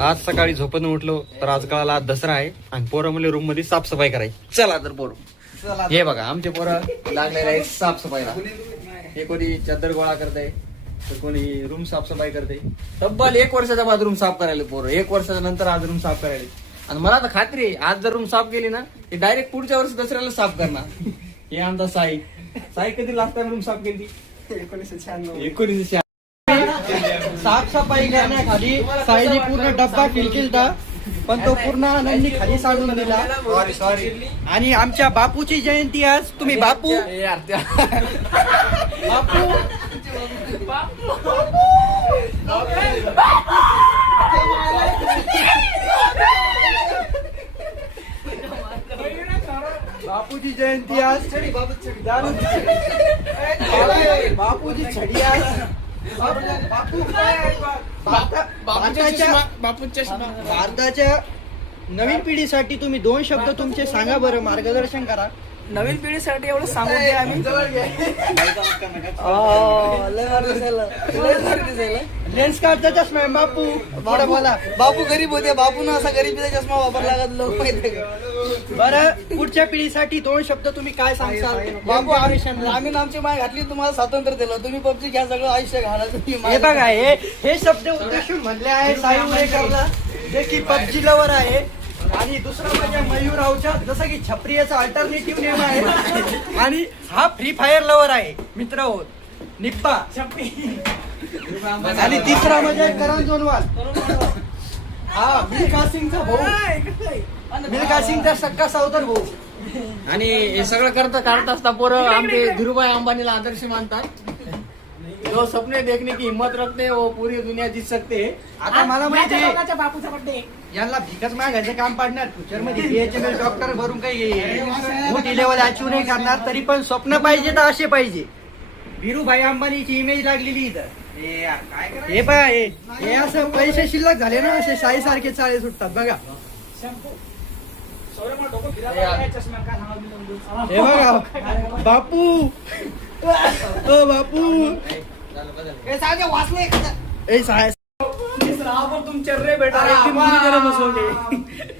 आज सकाळी झोपून उठलो तर आज कळाला आज दसरा आहे. आणि पोरं म्हणले रूममध्ये साफसफाई करायची. चला तर पोरं. हे बघा आमचे पोरं लागलेले आहेत साफसफाईला. हे कोणी चद्दर गोळा करते तर कोणी रूम साफसफाई करते तब्बल एक वर्षाच्या बाद रूम साफ करायला पोरं. एक वर्षाच्या नंतर आज रूम साफ करायला. आणि मला तर खात्री आहे आज जर रूम साफ केली ना ते डायरेक्ट पुढच्या वर्षी दसऱ्याला साफ करणार. हे आमचा साई साई कधी लास्ट टाइम रूम साफ केली? एकोणीसशे शहाण्णव. एकोणीसशे साफसफाई करण्याखाली साईने पूर्ण डब्बा केलता पण तो पूर्ण आनंदी खाली सांडून दिला. आणि आमच्या बापूची जयंती आज. तुम्ही बापू? बापू? बापूची जयंती आज. बापूची छडी आज. भारताच्या भारताच्या नवीन पिढीसाठी तुम्ही दोन शब्द तुमचे सांगा बरं मार्गदर्शन करा. नवीन पिढीसाठी एवढं सांगून द्या आम्ही. लेन्स काढता चष्मा आहे, बापू. पुढे बोला. बापू गरीब होते बापून असा गरीबीचा चष्मा वापरला का लोक माहिती? बरं पुढच्या पिढीसाठी दोन शब्द तुम्ही काय सांगसाल बापू आम्ही आम्ही आमची माय घातली तुम्हाला स्वातंत्र्य दिलं. तुम्ही पबजी घ्या सगळं आयुष्य घाला. तुम्ही हे माय- बघा हे हे शब्द उद्देशून म्हणले आहे साई जे की पबजी लवर आहे. आणि दुसरं म्हणजे मयूररावच्या जसं की छपरी याचा अल्टरनेटिव्ह नेम आहे. आणि हा फ्री फायर लवर आहे. मित्र हो निप्पा. आणि तिसरा म्हणजे करण जोनवाल. हा मिल्खा सिंगचा भाऊ. मिल्खा सिंगचा सक्का सावतर भाऊ. आणि हे सगळं करता काढत असता पोरं आमचे धीरुभाई अंबानीला आदर्श मानतात. जो सपने देखने की हिम्मत रखते वो पूरी दुनिया जीत सकते हैं. आता मला माहिती आहे माझ्या बापूचा बर्थडे यांना भिकच मागायचं काम पाडणार. फ्युचरमध्ये बीएचएमएल डॉक्टर भरून काही मोठी लेवल अचीव नाही करणार तरी पण स्वप्न पाहिजे तर असे पाहिजे. धीरूभाई अंबानीची इमेज लागलेली इथं. हे पहा हे हे असं पैसे शिल्लक झाले ना असे शाही सारखे चाळे सुटतात बघा. हे बघा बापू. ओ बापू. ए साय तुमचे रे बेटा एक दिन मुली जरा बसवले.